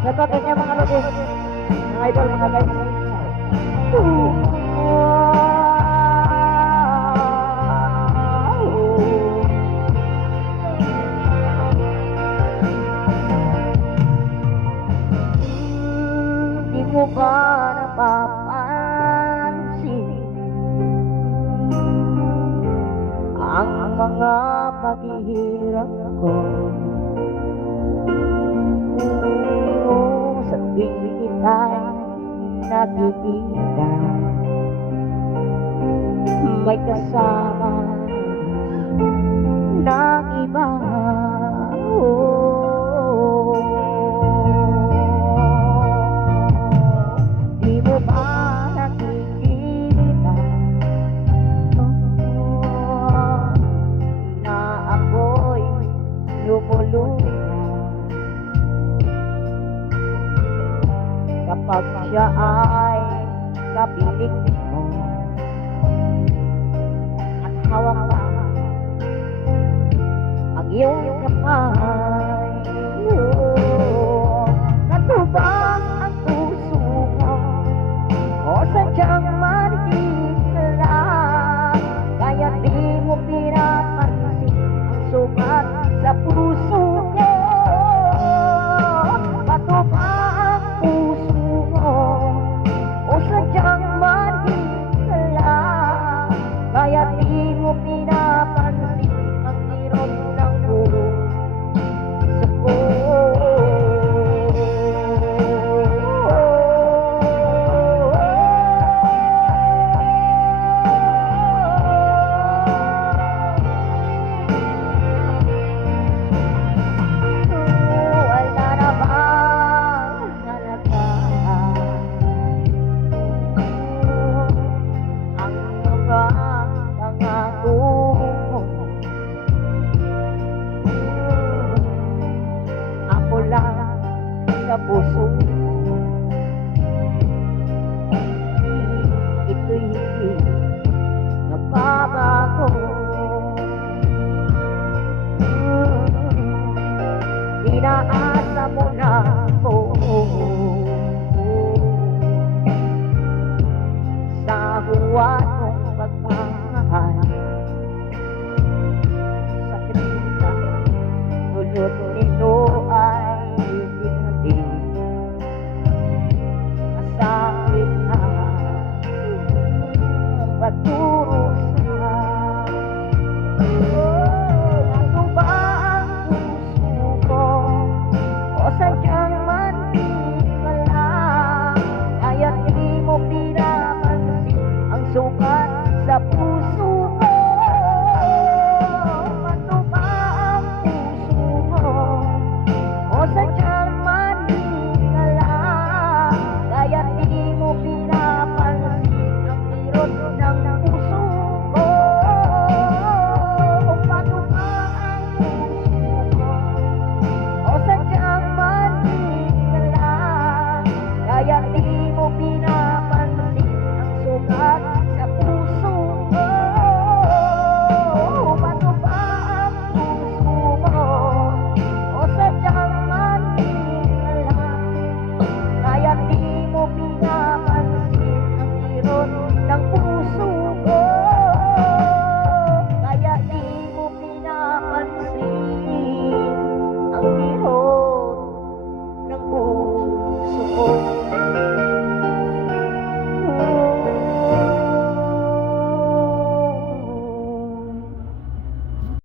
Sa to, kanya mga lodi. Mga idol, mga guys. Di mo ba napapansin ang mga paghihirap ko? Sa tuwing kita'y nakikita, may kasama ng iba. Di mo ba nakikita na ako'y lumuluha kapag siya ay kapiling mo at hawak ka ang iyong kamay? Natubang ang puso mo o sadyang marikit lang, kaya di mo pinapansin ang sugat sa puso ko. Patubang ang puso mo o sadyang marikit lang, kaya di mo pinapansin ang hirap ng puso ko. Wala na bang halaga ang mga pangako mo? Ako lang sa puso